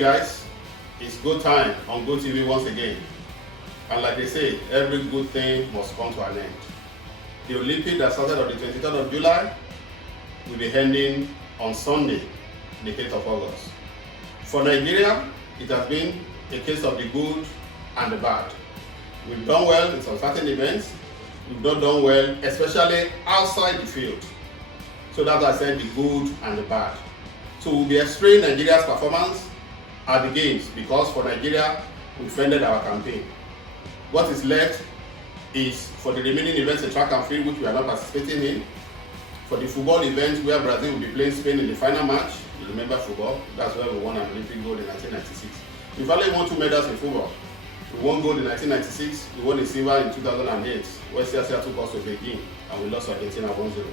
guys, it's good time on GoTV once again. And like they say, every good thing must come to an end. The Olympics that started on the 23rd of July will be ending on Sunday, the 8th of August. For Nigeria, it has been a case of the good and the bad. We've done well in some certain events. We've not done well, especially outside the field. So that's why I said the good and the bad. So we'll be extracting Nigeria's performance at the games because for Nigeria, we've ended our campaign. What is left is for the remaining events in track and field, which we are not participating in. For the football event where Brazil will be playing Spain in the final match, you remember football, that's where we won an Olympic gold in 1996. We've only won 2 medals in football. We won gold in 1996, we won a silver in 2008, where CSR took us to Beijing and we lost Argentina 1-0.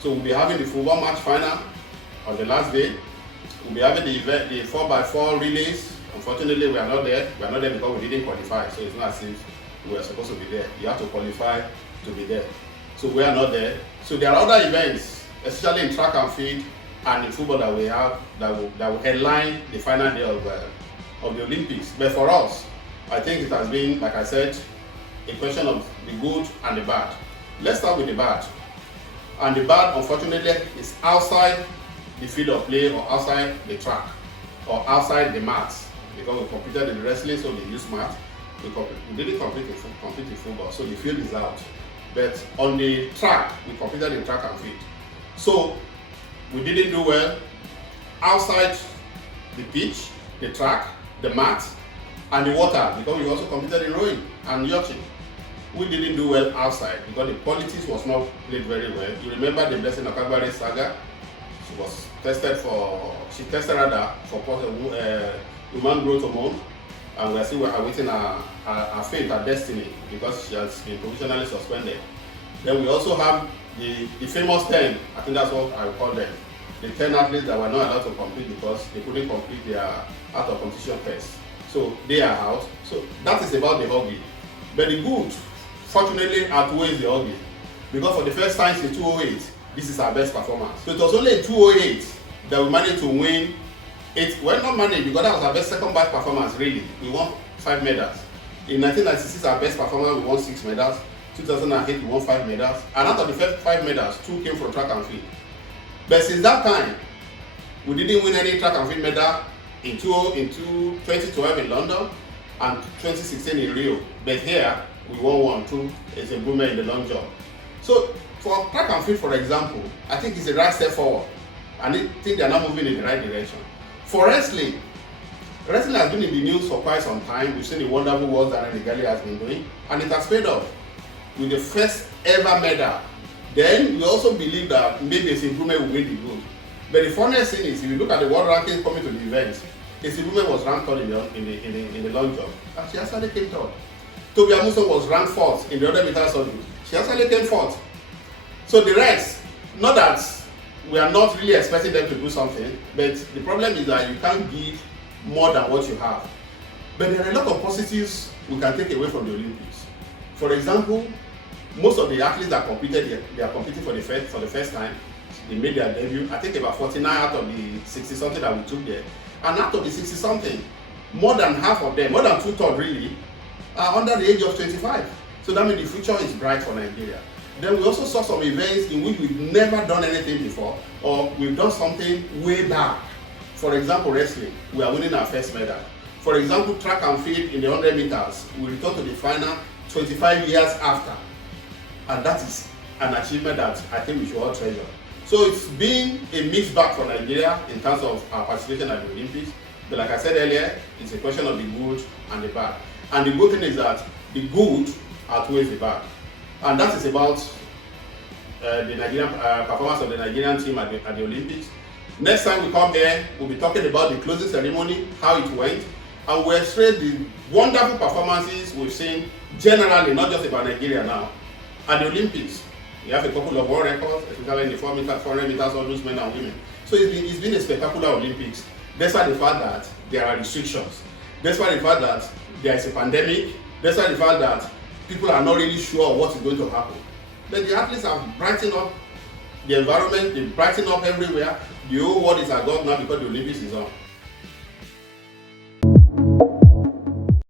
So we'll be having the football match final on the last day. We'll be having the event, the 4x4 relays. Unfortunately, we are not there. We are not there because we didn't qualify, so it's not as if we were supposed to be there. You have to qualify to be there. So we are not there. So there are other events, especially in track and field and in football that we have that will headline the final day of the Olympics. But for us, I think it has been, like I said, a question of the good and the bad. Let's start with the bad. And the bad, unfortunately, is outside the field of play or outside the track or outside the mats. Because we competed in wrestling, so they use mats. We didn't compete in football, so the field is out. But on the track, we competed in track and field. So we didn't do well outside the pitch, the track, the mat, and the water, because we also competed in rowing and yachting. We didn't do well outside because the politics was not played very well. You remember the Blessing Okagbare saga? She tested for human growth hormone, and we are still awaiting her fate, her destiny, because she has been provisionally suspended. Then we also have the famous 10, I think that's what I would call them, the 10 athletes that were not allowed to compete because they couldn't complete their out of competition test. So they are out. So that is about the hobby. But the good, fortunately, outweighs the ugly. Because for the first time since 2008, this is our best performance. So it was only in 2008 that we managed to win 8. Well, not managed because that was our best second best performance, really. We won 5 medals. In 1996, our best performance, we won 6 medals. 2008, we won 5 medals. And out of the first 5 medals, 2 came from track and field. But since that time, we didn't win any track and field medal in 2012 in London and 2016 in Rio. But here, we won 1-2. It's a improvement in the long jump. So for track and field, for example, I think it's the right step forward. And I think they are now moving in the right direction. For wrestling has been in the news for quite some time. We've seen the wonderful work that Randy Galley has been doing, and it has paid off with the first ever medal. Then we also believe that maybe its improvement will win the gold. But the funniest thing is, if you look at the world rankings coming to the event, its improvement was ranked 3rd in the long jump, and she actually came 3rd. Toby Amuson was ranked 4th in the 100 meters hurdle. She actually came 4th. So the rest, not that we are not really expecting them to do something, but the problem is that you can't give more than what you have. But there are a lot of positives we can take away from the Olympics. For example, most of the athletes that competed, they are competing for the first time. They made their debut. I think about 49 out of the 60-something that we took there. And out of the 60-something, more than half of them, more than 2/3 really, are under the age of 25. So that means the future is bright for Nigeria. Then we also saw some events in which we've never done anything before, or we've done something way back. For example, wrestling, we are winning our first medal. For example, track and field in the 100 meters, we return to the final 25 years after. And that is an achievement that I think we should all treasure. So it's been a mixed bag for Nigeria in terms of our participation at the Olympics. But like I said earlier, it's a question of the good and the bad. And the good thing is that the good outweighs the bad. And that is about the Nigerian performance of the Nigerian team at the Olympics. Next time we come here, we'll be talking about the closing ceremony, how it went, and we'll illustrate the wonderful performances we've seen generally, not just about Nigeria now, at the Olympics. We have a couple of world records, especially in the 400 meters, all those men and women. So it's been a spectacular Olympics, despite the fact that there are restrictions, despite the fact that there is a pandemic, despite the fact that people are not really sure what is going to happen. But the athletes have brightened up the environment, they brighten up everywhere. The whole world is agog now because the Olympics is on.